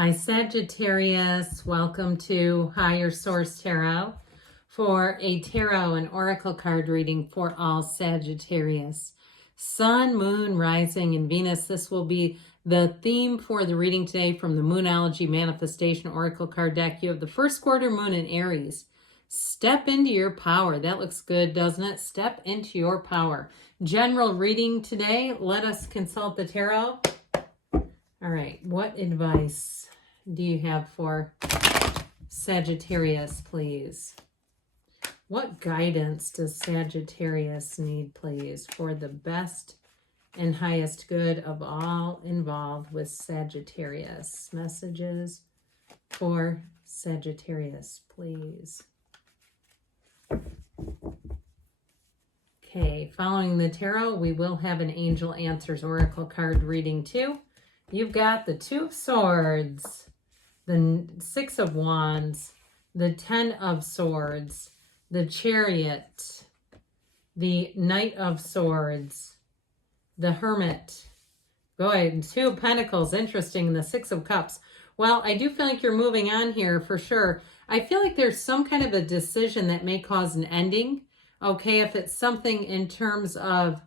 Hi Sagittarius, welcome to Higher Source Tarot for a tarot and oracle card reading for all Sagittarius. Sun, Moon, Rising, and Venus. This will be the theme for the reading today from the Moonology Manifestation Oracle card deck. You have the first quarter moon in Aries. Step into your power. That looks good, doesn't it? Step into your power. General reading today. Let us consult the tarot. All right, what advice do you have for Sagittarius, please? What guidance does Sagittarius need, please, for the best and highest good of all involved with Sagittarius? Messages for Sagittarius, please. Okay, following the tarot, we will have an Angel Answers Oracle card reading too. You've got the Two of Swords, the Six of Wands, the Ten of Swords, the Chariot, the Knight of Swords, the Hermit. Go ahead, Two of Pentacles, interesting, the Six of Cups. Well, I do feel like you're moving on here for sure. I feel like there's some kind of a decision that may cause an ending. Okay, if it's something in terms of,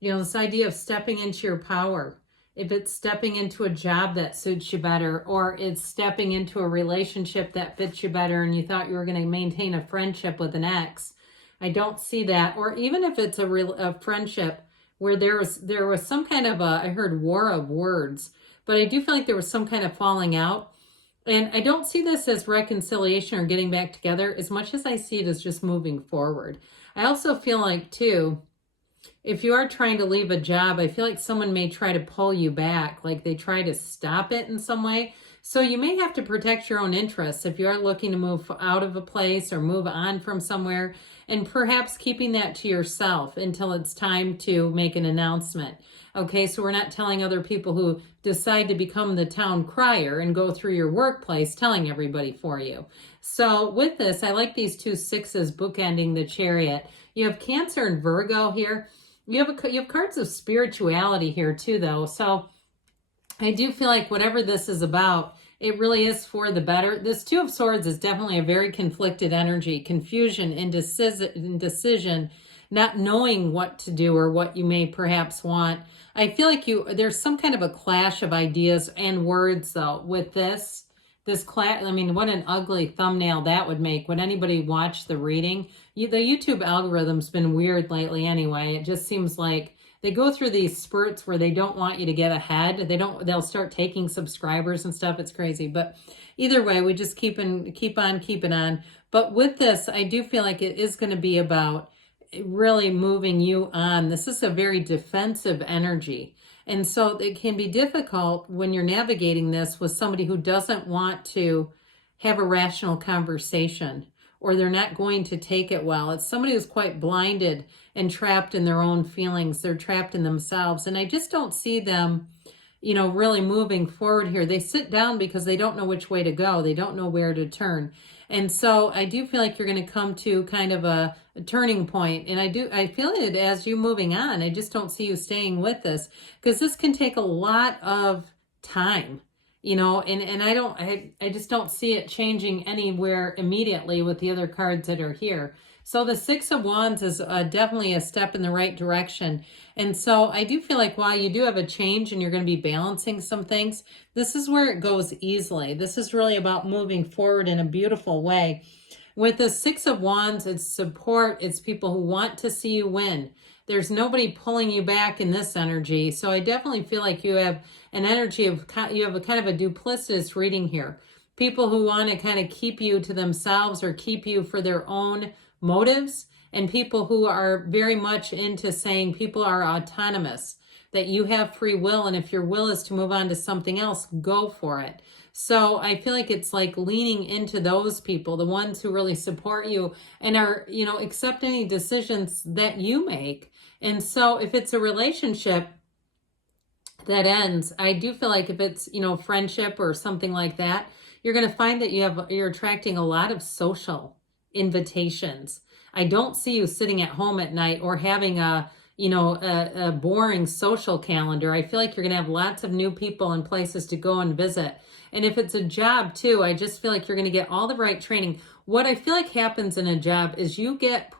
this idea of stepping into your power. If it's stepping into a job that suits you better, or it's stepping into a relationship that fits you better and you thought you were going to maintain a friendship with an ex. I don't see that. Or even if it's a friendship where there was some kind of I heard war of words, but I do feel like there was some kind of falling out. And I don't see this as reconciliation or getting back together as much as I see it as just moving forward. I also feel like, too, if you are trying to leave a job, I feel like someone may try to pull you back, like they try to stop it in some way. So you may have to protect your own interests if you are looking to move out of a place or move on from somewhere, and perhaps keeping that to yourself until it's time to make an announcement. Okay, so we're not telling other people who decide to become the town crier and go through your workplace telling everybody for you. So with this, I like these two sixes bookending the Chariot. You have Cancer and Virgo here. You have cards of spirituality here too, though. So I do feel like whatever this is about, it really is for the better. This Two of Swords is definitely a very conflicted energy, confusion, indecision, not knowing what to do or what you may perhaps want. I feel like there's some kind of a clash of ideas and words, though, with this class. I mean, what an ugly thumbnail that would make. Would anybody watch the reading? The YouTube algorithm's been weird lately anyway. It just seems like they go through these spurts where they don't want you to get ahead. They'll start taking subscribers and stuff. It's crazy. But either way, we just keep on keeping on. But with this, I do feel like it is going to be about really moving you on. This is a very defensive energy. And so it can be difficult when you're navigating this with somebody who doesn't want to have a rational conversation, or they're not going to take it well. It's somebody who's quite blinded and trapped in their own feelings. They're trapped in themselves. And I just don't see them, really moving forward here. They sit down because they don't know which way to go. They don't know where to turn. And so I do feel like you're going to come to kind of a turning point. And I feel it as you moving on. I just don't see you staying with this, because this can take a lot of time, and I just don't see it changing anywhere immediately with the other cards that are here. So the Six of Wands is definitely a step in the right direction. And so I do feel like while you do have a change and you're going to be balancing some things, this is where it goes easily. This is really about moving forward in a beautiful way. With the Six of Wands, it's support. It's people who want to see you win. There's nobody pulling you back in this energy. So I definitely feel like you have an energy of, you have a kind of a duplicitous reading here. People who want to kind of keep you to themselves or keep you for their own motives, and people who are very much into saying people are autonomous, that you have free will, and if your will is to move on to something else, go for it. So I feel like it's like leaning into those people, the ones who really support you and are, accept any decisions that you make. And so if it's a relationship that ends, I do feel like if it's, friendship or something like that, you're going to find that you're attracting a lot of social invitations. I don't see you sitting at home at night or having a a boring social calendar. I feel like you're going to have lots of new people and places to go and visit. And if it's a job too, I just feel like you're going to get all the right training. What I feel like happens in a job is you get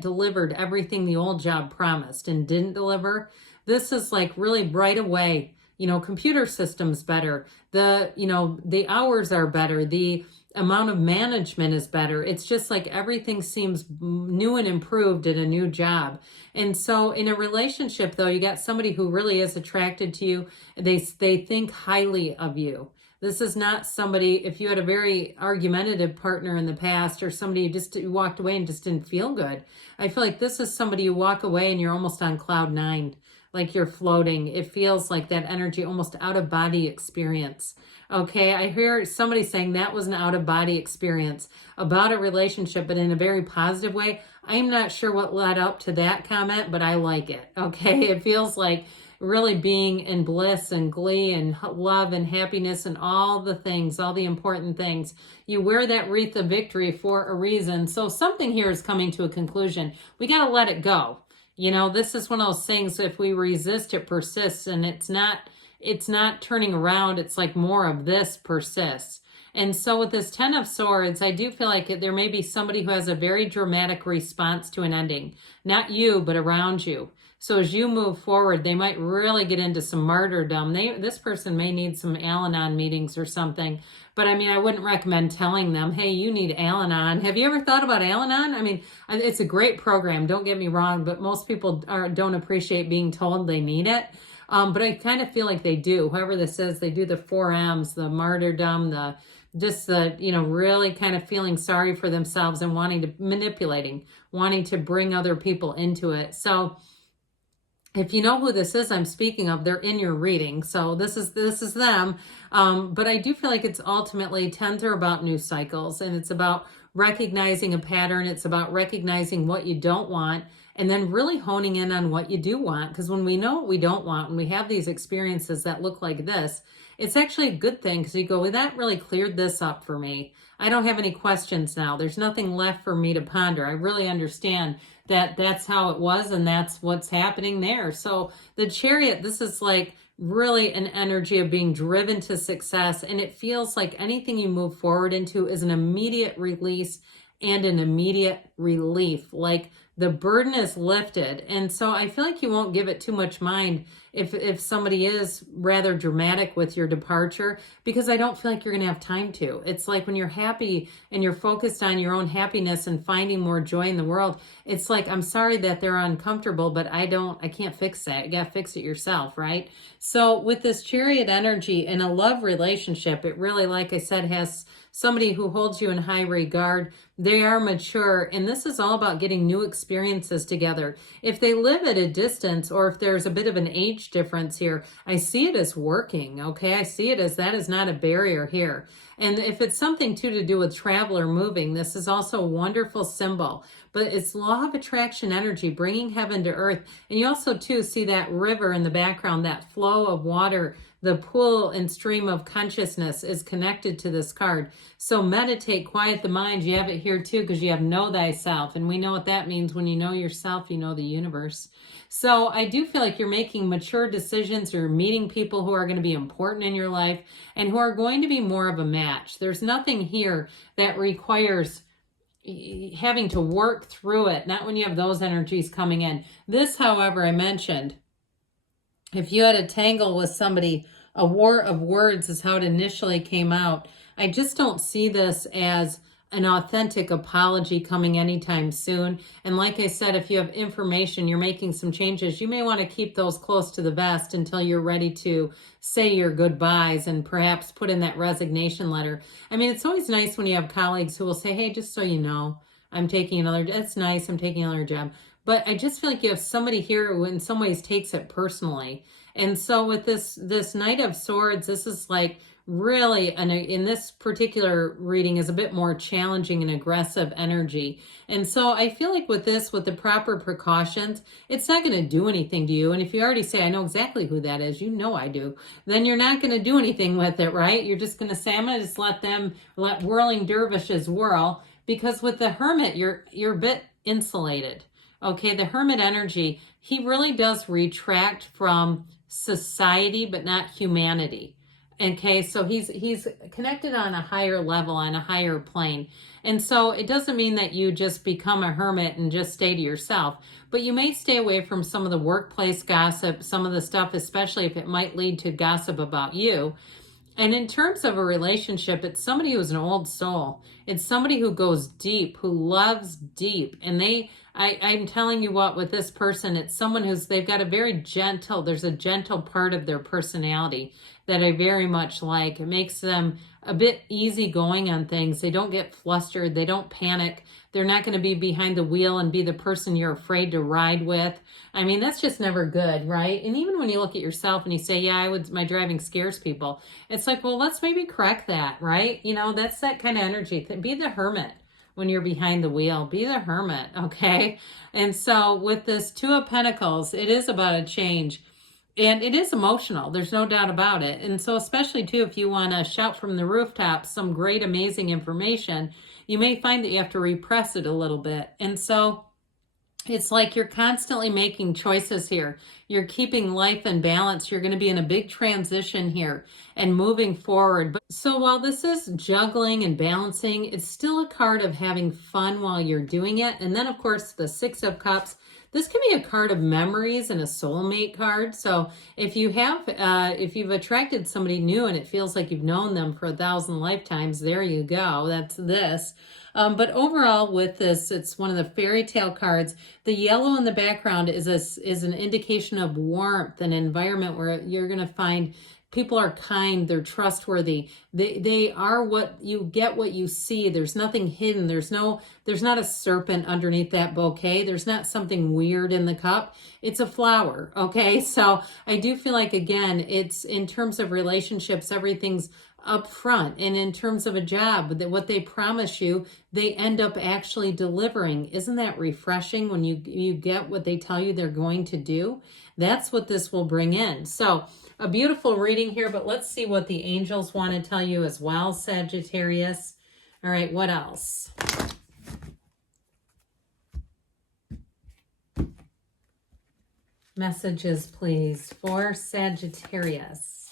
delivered everything the old job promised and didn't deliver. This is like really right away. Computer systems better. The hours are better. The amount of management is better. It's just like everything seems new and improved at a new job. And so in a relationship though, you got somebody who really is attracted to you. They think highly of you. This is not somebody, if you had a very argumentative partner in the past or somebody you walked away and just didn't feel good. I feel like this is somebody you walk away and you're almost on cloud nine, like you're floating. It feels like that energy, almost out of body experience. Okay, I hear somebody saying that was an out of body experience about a relationship, but in a very positive way. I'm not sure what led up to that comment, but I like it. Okay, it feels like really being in bliss and glee and love and happiness and all the things, all the important things. You wear that wreath of victory for a reason. So something here is coming to a conclusion. We got to let it go. This is one of those things, if we resist, it persists, and it's not turning around. It's like more of this persists. And so with this 10 of Swords, I do feel like there may be somebody who has a very dramatic response to an ending. Not you, but around you. So as you move forward, they might really get into some martyrdom. This person may need some Al-Anon meetings or something. But I mean, I wouldn't recommend telling them, hey, you need Al-Anon. Have you ever thought about Al-Anon? I mean, it's a great program, don't get me wrong, but most people don't appreciate being told they need it. But I kind of feel like they do. Whoever this is, they do the 4 M's, the martyrdom, the really kind of feeling sorry for themselves and manipulating, wanting to bring other people into it. So if you know who this is I'm speaking of, they're in your reading. So this is them. But I do feel like it's ultimately 10s are about new cycles, and it's about recognizing a pattern. It's about recognizing what you don't want and then really honing in on what you do want. Because when we know what we don't want, when we have these experiences that look like this, it's actually a good thing, because you go, well, that really cleared this up for me. I don't have any questions now. There's nothing left for me to ponder. I really understand that that's how it was, and that's what's happening there. So the Chariot, this is like really an energy of being driven to success, and it feels like anything you move forward into is an immediate release and an immediate relief. Like the burden is lifted. And so I feel like you won't give it too much mind if somebody is rather dramatic with your departure, because I don't feel like you're going to have time to. It's like when you're happy and you're focused on your own happiness and finding more joy in the world, it's like, I'm sorry that they're uncomfortable, but I can't fix that. You got to fix it yourself, right? So with this Chariot energy in a love relationship, it really, like I said, has somebody who holds you in high regard. They are mature, and this is all about getting new experiences together. If they live at a distance, or if there's a bit of an age difference here, I see it as working, okay? I see it as that is not a barrier here. And if it's something too to do with travel or moving, this is also a wonderful symbol. But it's law of attraction energy, bringing heaven to earth. And you also too see that river in the background, that flow of water. The pool and stream of consciousness is connected to this card. So meditate, quiet the mind. You have it here too, because you have know thyself. And we know what that means. When you know yourself, you know the universe. So I do feel like you're making mature decisions. You're meeting people who are going to be important in your life and who are going to be more of a match. There's nothing here that requires having to work through it. Not when you have those energies coming in. This, however, I mentioned, if you had a tangle with somebody, a war of words is how it initially came out. I just don't see this as an authentic apology coming anytime soon. And like I said, if you have information, you're making some changes, you may want to keep those close to the vest until you're ready to say your goodbyes and perhaps put in that resignation letter. I mean, it's always nice when you have colleagues who will say, hey, just so you know, I'm taking another, it's nice, I'm taking another job. But I just feel like you have somebody here who in some ways takes it personally. And so with this Knight of Swords, this is like really, in this particular reading, is a bit more challenging and aggressive energy. And so I feel like with this, with the proper precautions, it's not going to do anything to you. And if you already say, I know exactly who that is, you know I do, then you're not going to do anything with it, right? You're just going to say, I'm going to just let whirling dervishes whirl. Because with the Hermit, you're a bit insulated. Okay, the Hermit energy, he really does retract from society, but not humanity. Okay, so he's connected on a higher level, on a higher plane. And so it doesn't mean that you just become a hermit and just stay to yourself, but you may stay away from some of the workplace gossip, some of the stuff, especially if it might lead to gossip about you. And in terms of a relationship, it's somebody who's an old soul. It's somebody who goes deep, who loves deep. And I'm telling you what, with this person, it's someone they've got a very gentle, there's a gentle part of their personality that I very much like. It makes them a bit easygoing on things. They don't get flustered. They don't panic. They're not going to be behind the wheel and be the person you're afraid to ride with. I mean, that's just never good, right? And even when you look at yourself and you say, yeah, my driving scares people. It's like, well, let's maybe correct that, right? You know, that's that kind of energy. Be the hermit when you're behind the wheel. Be the hermit, okay? And so with this Two of Pentacles, it is about a change. And it is emotional. There's no doubt about it. And so especially, too, if you want to shout from the rooftops some great, amazing information, you may find that you have to repress it a little bit. And so it's like you're constantly making choices here. You're keeping life in balance. You're going to be in a big transition here and moving forward. But so while this is juggling and balancing, it's still a card of having fun while you're doing it. And then, of course, the Six of Cups. This can be a card of memories and a soulmate card. So if you've attracted somebody new and it feels like you've known them for 1,000 lifetimes, there you go. That's this. But overall with this, it's one of the fairy tale cards. The yellow in the background is an indication of warmth, an environment where you're going to find people are kind, they're trustworthy. They are what you get, what you see. There's nothing hidden. There's not a serpent underneath that bouquet. There's not something weird in the cup. It's a flower, okay? So I do feel like, again, it's in terms of relationships, everything's up front. And in terms of a job, that what they promise you, they end up actually delivering. Isn't that refreshing when you get what they tell you they're going to do? That's what this will bring in. So a beautiful reading here, but let's see what the angels want to tell you as well, Sagittarius. All right, what else? Messages, please, for Sagittarius.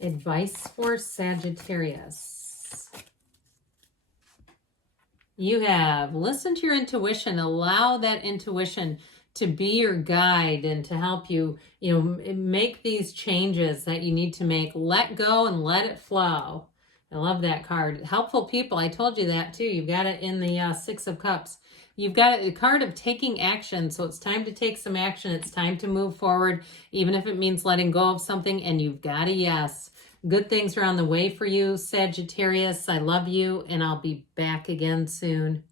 Advice for Sagittarius. You have listened to your intuition. Allow that intuition to be your guide and to help you, make these changes that you need to make. Let go and let it flow. I love that card. Helpful people. I told you that too. You've got it in the Six of Cups. You've got a card of taking action. So it's time to take some action. It's time to move forward, even if it means letting go of something. And you've got a yes. Good things are on the way for you, Sagittarius. I love you, and I'll be back again soon.